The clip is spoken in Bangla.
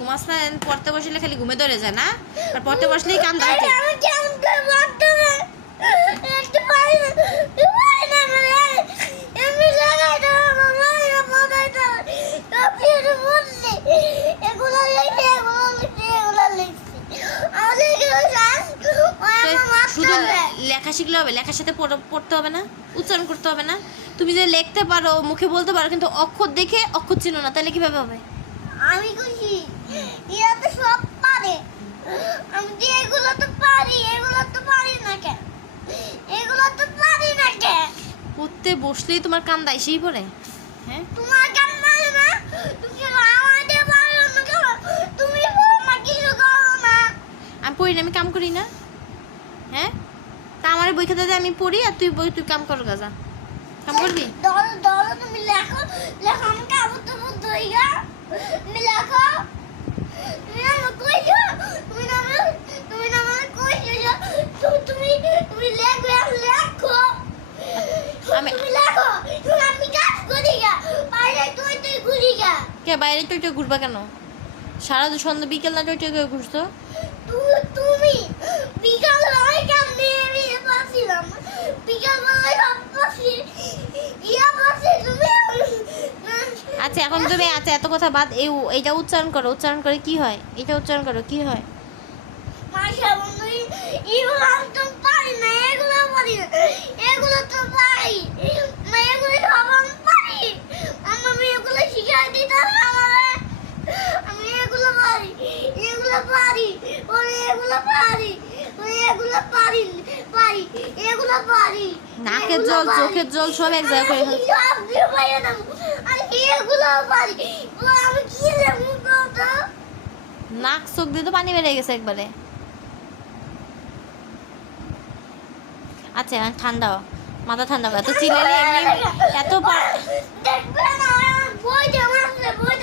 ঘুমাস না, পড়তে বসলে খালি ঘুমে ধরে যায় না, আর পড়তে বসলেই কান ধরে। শুধু লেখা শিখলে হবে, লেখার সাথে পড়তে হবে না, উচ্চারণ করতে হবে না? তুমি যে লিখতে পারো, মুখে বলতে পারো, কিন্তু অক্ষর দেখে অক্ষর চিনো না, তাহলে কিভাবে হবে? আমি খুশি, এরা তো সব পারে, আমি যে এগুলো তো পারি, এগুলো তো পারি না কেন? এগুলো তো পারি না কেন? পড়তে বসলেই তোমার কান দাইসেই পড়ে। হ্যাঁ, তোমার কেন পারে না? তুমি আমাদের পারো না কেন? তুমি আমার কিছু করো না। আমি পড়ি না, আমি কাম করি না। হ্যাঁ, তা আমার বই খাতা দিয়ে আমি পড়ি, আর তুই কাম কর, গাজা কাম করবি। ধরো ধরো, তুমি লেখো লেখো, আমাকে আবু তো বুদ্ধ হইয়া তুমি লেখো। তুমি না কইছো, তুমি না মানে কইছো, তুমি তুমি লেখো, লেখো। তুমি লেখো, তুমি আমি কাজ করি গা, বাইরে তুই ঘুরি গা। কে বাইরে টইটে ঘুরবা কেন? সারা সন্ধ্যা বিকেল না টইটে ঘুরছো? তুমি বিকাল বেলায় কেমনে আমি পাচ্ছিলাম, বিকাল বেলায় সব পাচ্ছি, পাচ্ছি তুমি। আচ্ছা, এখন তুমি আচ্ছা এত কথা বাদ, এইটা উচ্চারণ করো, উচ্চারণ করে কি হয়? এটা উচ্চারণ করো, কি হয়? মাশা বন্ধু, এগুলো আমি তো পারি না, এগুলো পারি না, এগুলো তো পারি, এগুলো সব আমি পারি। আমি এগুলো শিখাই দিতে হবে আমারে, আমি এগুলো পারি, এগুলো পারি, এগুলো পারি, এগুলো পারি, এগুলো পারি। নাকের জল, চোখের জল সব এক জায়গায় করে ফেলছো। আমি এগুলো পারি, আমি কি লেখবো তো? নাক চোখ দিয়ে তো পানি বেরিয়ে গেছে একবারে। আচ্ছা ঠান্ডা হও, মাথা ঠান্ডা হও, এত চিল্লালে এমনি এত দেখবে না, বই দেওয়া আছে, বই